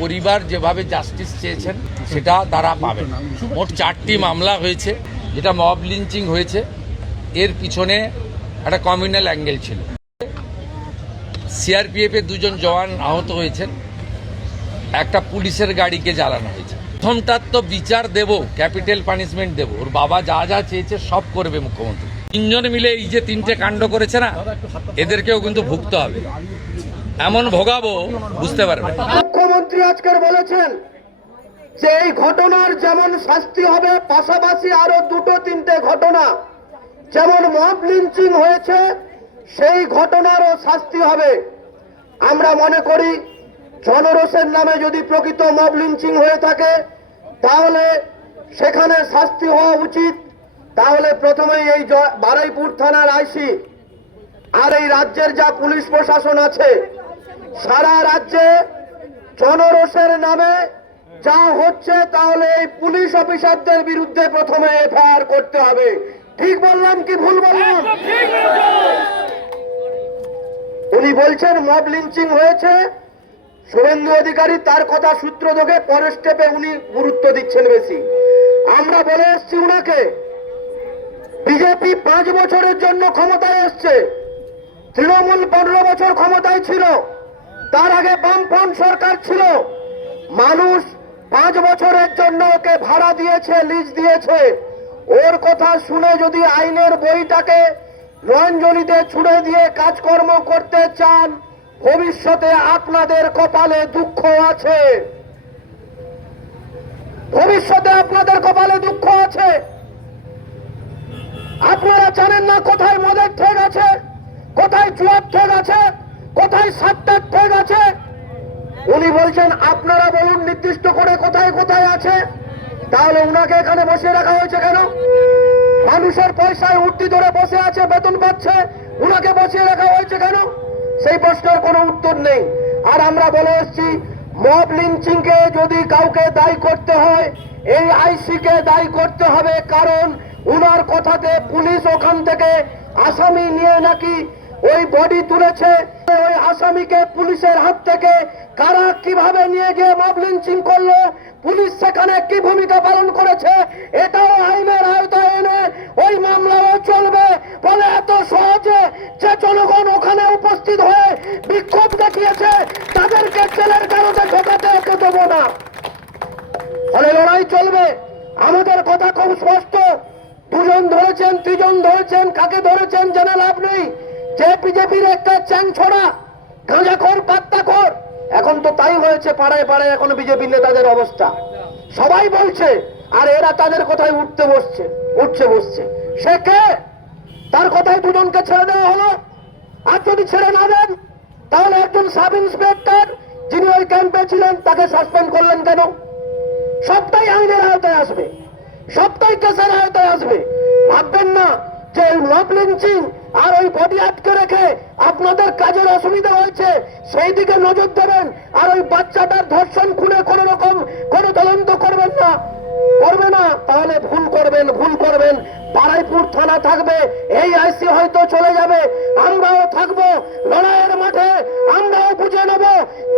পরিবার যেভাবে জাস্টিস চেয়েছেন সেটা তারা পাবেন। মোট 4টি মামলা হয়েছে, যেটা মব লিঞ্চিং হয়েছে, এর পিছনে একটা কমিউনাল অ্যাঙ্গেল ছিল। সিআরপিএফের 2জন জওয়ান আহত হয়েছেন, একটা পুলিশের গাড়িকে জ্বালানো হয়েছে। প্রথমটার তো বিচার দেব, ক্যাপিটাল পানিশমেন্ট দেব, ওর বাবা যা যা চেয়েছে সব করবে মুখ্যমন্ত্রী। 3জন মিলে এই যে 3টে কাণ্ড করেছে না, এদেরকেও কিন্তু ভুগতে হবে, এমন ভোগাবো বুঝতে পারবে। মুখ্যমন্ত্রী আজকের বলেছেন যে এই ঘটনার যেমন শাস্তি হবে, পাশাপাশি আরো 2-3টে ঘটনা যেমন মব লিঞ্চিং হয়েছে সেই ঘটনারও শাস্তি হবে। আমরা মনে করি জনরোষের নামে যদি প্রকৃত মব লিঞ্চিং হয়ে থাকে তাহলে সেখানে শাস্তি হওয়া উচিত। তাহলে প্রথমেই এই বারুইপুর থানার আইসি আর এই রাজ্যের যা পুলিশ প্রশাসন আছে, সারা রাজ্যে জনরোষের নামে যা হচ্ছে তাহলে এই পুলিশ অফিসারদের বিরুদ্ধে প্রথমে এফআইআর করতে হবে। ঠিক বললাম কি ভুল বললাম? উনি বলছেন মব লিঞ্চিং হয়েছে, শুভেন্দু অধিকারী তার কথা সূত্র ধরে পরের স্টেপে উনি গুরুত্ব দিচ্ছেন বেশি। আমরা বলে এসছি উনাকে, বিজেপি 5 বছরের জন্য ক্ষমতায় এসছে, তৃণমূল 15 বছর ক্ষমতায় ছিল, তার আগে বামফ্রন্ট সরকার ছিল। মানুষ 5 বছরের জন্য ওকে ভাড়া দিয়েছে, লিজ দিয়েছে। ওর কথা শুনে যদি আইনের বইটাকে রঞ্জনীতে ছুড়ে দিয়ে কাজকর্ম করতে চান, ভবিষ্যতে আপনাদের কপালে দুঃখ আছে, ভবিষ্যতে আপনাদের কপালে দুঃখ আছে। আপনারা জানেন না কোথায় মদের ঠেক আছে, কোথায় জুয়ার ঠেক আছে, কোথায় সাতটার ঠেক আছে। উনি বলছেন আপনারা বলুন নির্দিষ্ট করে কোথায় কোথায় আছে। তাহলে উনাকে এখানে বসিয়ে রাখা হয়েছে কেন? মানুষের পয়সায় উঠতি ধরে বসে আছে, বেতন পাচ্ছে, উনাকে বসিয়ে রাখা হয়েছে কেন? সেই প্রশ্নের কোনো উত্তর নেই। আর আমরা বলে এসছি মব লিঞ্চিং কে যদি কাউকে দায়ী করতে হয়, এই আইসি কে দায়ী করতে হবে, কারণ উনার কথাতে পুলিশ ওখান থেকে আসামি নিয়ে নাকি ওই বডি তুলেছে। ওই আসামিকে পুলিশের হাত থেকে কারা কিভাবে নিয়ে গিয়ে মব লিঞ্চিং করলো, পুলিশ সেখানে কি ভূমিকা পালন করেছে, এটাও আইনের আওতায় এনে ওই মামলাও চলবে। ফলে এত সহজে যে জনগণ ওখানে উপস্থিত হয়ে বিক্ষোভ দেখিয়েছে তাদেরকে জেলের কারণে ঢোকাতে ওকে দেবো না। ফলে লড়াই চলবে। আমাদের কথা খুব স্পষ্ট, 2জন ধরেছেন, 3জন ধরেছেন, কাকে ধরেছেন জেনে লাভ নেই। যে বিজেপির একটা চ্যাং ছড়া, গাঁজাখোর, পাত্তাখোর, এখন তো তাই হয়েছে পাড়ায় পাড়ায় এখন বিজেপি নেতাদের অবস্থা। সবাই বলছে আর এরা তাদের কথায় উঠছে বসছে। সে কে? তার কথায় 2জনকে ছেড়ে দেওয়া হলো। আর যদি ছেড়ে না দেন তাহলে একজন সাব ইন্সপেক্টর যিনি ওই ক্যাম্পে ছিলেন তাকে সাসপেন্ড করলেন কেন? সবটাই আইনের আওতায় আসবে, সবটাই কেসের আওতায় আসবে। ভাববেন না যে মব লিঞ্চিং আর ওই বডি আটকে রেখে আপনাদের কাজের অসুবিধা হয়েছে সেই দিকে নজর দেবেন, আর ওই বাচ্চাটার ধর্ষণ খুলে কোন রকম কোনো তদন্ত করবেন না, তাহলে ভুল করবেন। বারুইপুর থানা থাকবে, এই আইসি হয়তো চলে যাবে, আমরাও থাকবো লড়াইয়ের মাঠে, আমরাও বুঝে নেব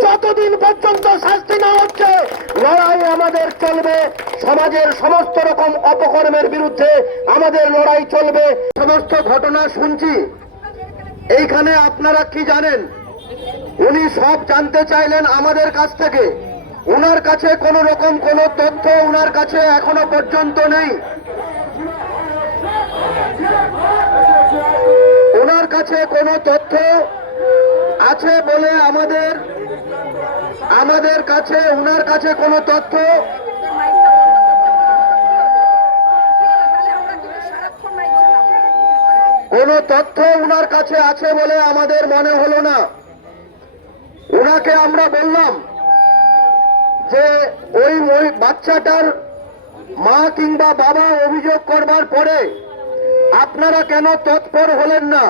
যতদিন পর্যন্ত শাস্তি না হচ্ছে লড়াই আমাদের চলবে। সমাজের সমস্ত রকম অপকর্মের বিরুদ্ধে আমাদের লড়াই চলবে। সমস্ত ঘটনা শুনছি, এইখানে আপনারা কি জানেন? উনি সব জানতে চাইলেন আমাদের কাছ থেকে। উনার কাছে কোন রকম কোন তথ্য উনার কাছে এখনো পর্যন্ত নেই। ওনার কাছে কোন তথ্য আছে বলে আমাদের কাছে উনার কাছে কোন তথ্য উনার কাছে আছে বলে আমাদের মনে হলো না। উনাকে আমরা বললাম যে ওই বাচ্চাটার মা কিংবা বাবা অভিযোগ করবার পরে আপনারা কেন তৎপর হলেন না?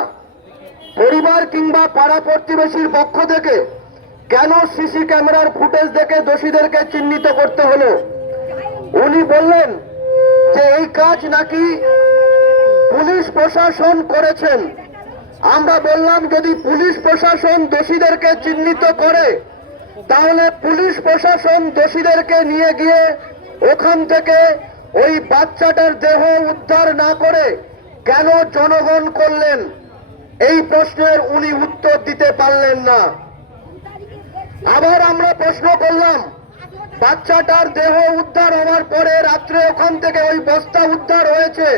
পরিবার কিংবা পাড়া প্রতিবেশীর পক্ষ থেকে কেন সিসি ক্যামেরার ফুটেজ দেখে দোষীদেরকে চিহ্নিত করতে হলো? উনি বললেন যে এই কাজ নাকি পুলিশ প্রশাসন করেছেন। আমরা বললাম যদি পুলিশ প্রশাসন দোষীদেরকে চিহ্নিত করে তাহলে পুলিশ প্রশাসন দোষীদেরকে নিয়ে গিয়ে ওখান থেকে ওই বাচ্চাটার দেহ উদ্ধার না করে কেন জনগণ করলেন, এই প্রশ্নের উনি উত্তর দিতে পারলেন না। আবার আমরা প্রশ্ন করলাম, বাচ্চাটার দেহ উদ্ধার হওয়ার পরে রাত্রে ওখান থেকে ওই বস্তা উদ্ধার হয়েছে,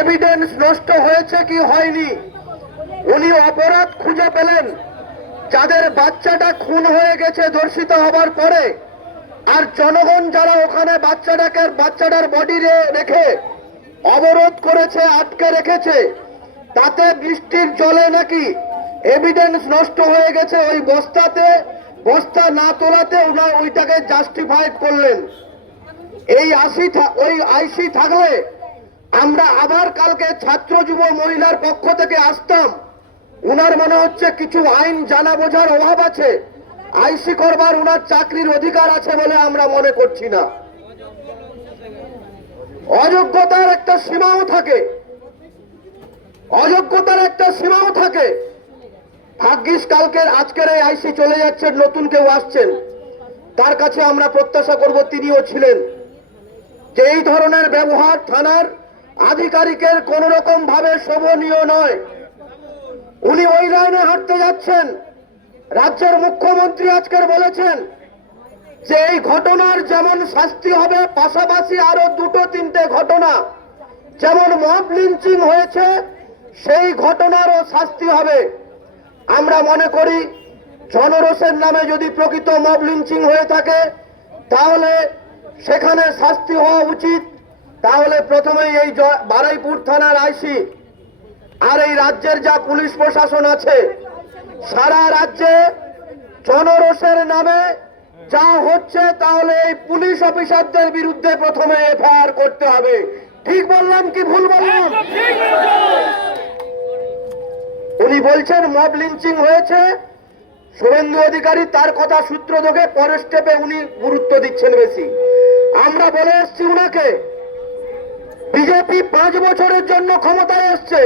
এভিডেন্স নষ্ট হয়েছে কি হয়নি? উনি অপরাধ খুঁজে পেলেন, যাদের বাচ্চাটা খুন হয়ে গেছে ধর্ষিত হবার পরে, আর জনগণ যারা ওখানে বাচ্চাটার বডি রেখে অবরোধ করেছে, আটকে রেখেছে, তাতে বৃষ্টির জলে নাকি এভিডেন্স নষ্ট হয়ে গেছে ওই বস্তা না তোলাতে ওরা ওইটাকে জাস্টিফাইড করলেন। ওই আইসি থাকলে আমরা আবার কালকে ছাত্র যুব মহিলার পক্ষ থেকে আসতাম। উনার মনে হচ্ছে কিছু আইন জানা বোঝার অভাব আছে, আইসি করবার উনার চাকরির অধিকার আছে বলে আমরা মনে করছি না। অযোগ্যতার একটা সীমাও থাকে, ভাগ্যিস আজকের এই আইসি চলে যাচ্ছেন, নতুন কেউ আসছেন, তার কাছে আমরা প্রত্যাশা করব তিনিও ছিলেন যে এই ধরনের ব্যবহার থানার আধিকারিকের কোন রকম ভাবে শোভনীয় নয়। উনি ওই লাইনে হাঁটতে যাচ্ছেন। রাজ্যের মুখ্যমন্ত্রী আজকের বলেছেন যে এই ঘটনার যেমন শাস্তি হবে, পাশাপাশি আরো 2-3টে ঘটনা যেমন মব লিঞ্চিং হয়েছে সেই ঘটনারও শাস্তি হবে। আমরা মনে করি জনরোষের নামে যদি প্রকৃত মব লিঞ্চিং হয়ে থাকে তাহলে সেখানে শাস্তি হওয়া উচিত। তাহলে প্রথমেই এই বারুইপুর থানার আইসি আর এই রাজ্যের যা পুলিশ প্রশাসন আছে, সারা রাজ্যে জনরোষের নামে যা হচ্ছে, তাহলে এই পুলিশ অফিসারদের বিরুদ্ধে প্রথমে এফআইআর করতে হবে। ঠিক বললাম কি ভুল বললাম? উনি বলছেন মব লিঞ্চিং হয়েছে, শুভেন্দু অধিকারী তার কথা সূত্র ধরে পরের স্টেপে উনি গুরুত্ব দিচ্ছেন বেশি। আমরা বলে এসছি উনাকে, বিজেপি 5 বছরের জন্য ক্ষমতায় এসছে,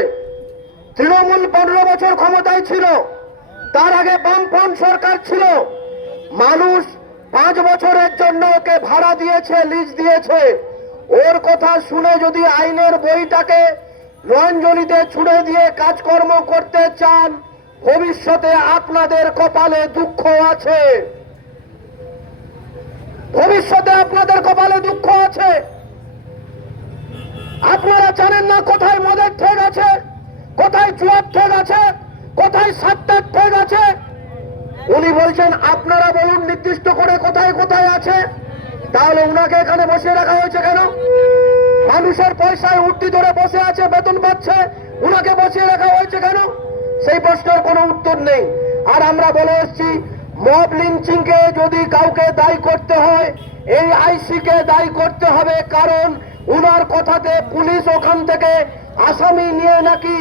তৃণমূল 15 বছর ক্ষমতায় ছিল, তার আগে বামফ্রন্ট সরকার ছিল। মানুষ 5 বছরের জন্য ওকে ভাড়া দিয়েছে, লিজ দিয়েছে। ওর কথা শুনে যদি আইনের বইটাকে নয়নজলিতে ছুড়ে দিয়ে কাজকর্ম করতে চান, ভবিষ্যতে আপনাদের কপালে দুঃখ আছে, আপনারা জানেন না কোথায় মদের ঠেক আছে, কোথায় জুয়ার ঠেক আছে, কোথায় সাতটার ঠেক আছে। উনি বলছেন আপনারা বলুন নির্দিষ্ট করে কোথায় কোথায় আছে। তাহলে উনাকে এখানে বসিয়ে রাখা হয়েছে কেন? মানুষের পয়সায় উঠতি ধরে বসে আছে, বেতন পাচ্ছে, উনাকে বসিয়ে রাখা হয়েছে কেন? সেই প্রশ্নের কোনো উত্তর নেই। আর আমরা বলে এসছি, মব লিঞ্চিং কে যদি কাউকে দায়ী করতে হয়, এই আইসি কে দায়ী করতে হবে, কারণ উনার কথাতে পুলিশ ওখান থেকে আসামি নিয়ে নাকি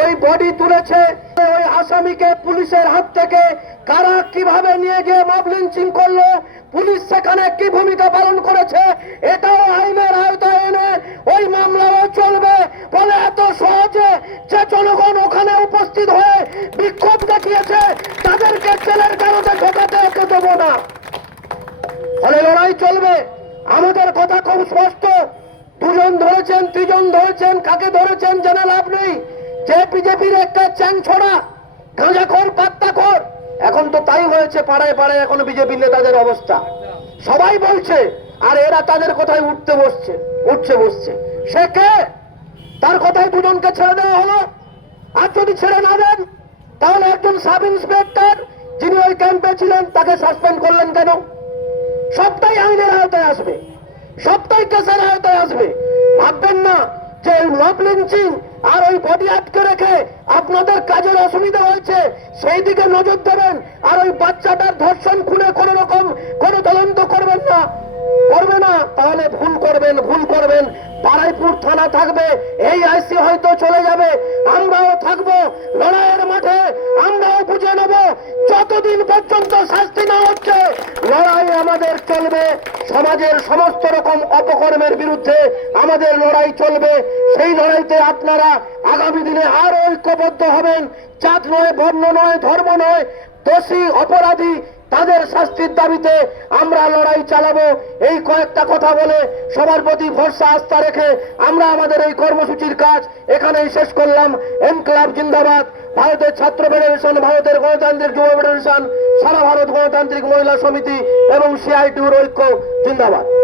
ওই বডি তুলেছে। ওই আসামিকে পুলিশের হাত থেকে কারা কিভাবে নিয়ে গিয়ে মব লিঞ্চিং করলো, পুলিশ সেখানে কি ভূমিকা পালন করেছে, এটাও আইনের আওতায় এনে ওই মামলাও চলবে বলে এত সহজে যে জনগণ ওখানে উপস্থিত হয়ে বিক্ষোভ দেখিয়েছে তাদেরকে জেলের কারণে ঢোকাতে হতে দেব না। ফলে লড়াই চলবে। আমাদের কথা খুব স্পষ্ট, 2 জন ধরেছেন, 3 জন ধরেছেন, কাকে ধরেছেন জেনে লাভ নেই। যে বিজেপির একটা চ্যাং ছড়া, গাঁজাখোর, পাত্তাখোর, এখন তো তাই হয়েছে পাড়ায় পাড়ায় এখন বিজেপি নেতাদের অবস্থা। সবাই বলছে, আর এরা তাদের কথায় উঠছে বসছে। সে কে? তার কথায় 2 জনকে ছেড়ে দেওয়া হলো। আর যদি ছেড়ে না দেন তাহলে একজন সাব ইন্সপেক্টর যিনি ওই ক্যাম্পে ছিলেন তাকে সাসপেন্ড করলেন কেন? সবটাই আইনের আওতায় আসবে, সবটাই কেসের আওতায় আসবে। ভাববেন না যে মব লিঞ্চিং আর ওই বডি আটকে রেখে আপনাদের কাজের অসুবিধা হয়েছে সেই দিকে নজর দেবেন, আর ওই বাচ্চাটার ধর্ষণ খুলে কোন রকম কোন তদন্ত করবে না, তাহলে ভুল করবেন। বারুইপুর থানা থাকবে, এই আইসি হয়তো চলে যাবে, আমরাও থাকবো লড়াইয়ের মাঠে, আমরাও বুঝে নেব যতদিন পর্যন্ত শাস্তি না হচ্ছে লড়াই আমাদের চলবে। সমাজের সমস্ত রকম অপকর্মের বিরুদ্ধে আমাদের লড়াই চলবে। সেই লড়াইতে আপনারা আগামী দিনে আরো ঐক্যবদ্ধ হবেন। জাত নয়, বর্ণ নয়, ধর্ম নয়, দোষী অপরাধী তাদের শাস্তির দাবিতে আমরা লড়াই চালাবো। এই কয়েকটা কথা বলে সবার প্রতি ভরসা আস্থা রেখে আমরা আমাদের এই কর্মসূচির কাজ এখানেই শেষ করলাম। এনক্লাব জিন্দাবাদ, ভারতের ছাত্র ফেডারেশন, ভারতের গণতান্ত্রিক যুব ফেডারেশন, সারা ভারত গণতান্ত্রিক মহিলা সমিতি এবং সিআইটিউর ঐক্য জিন্দাবাদ।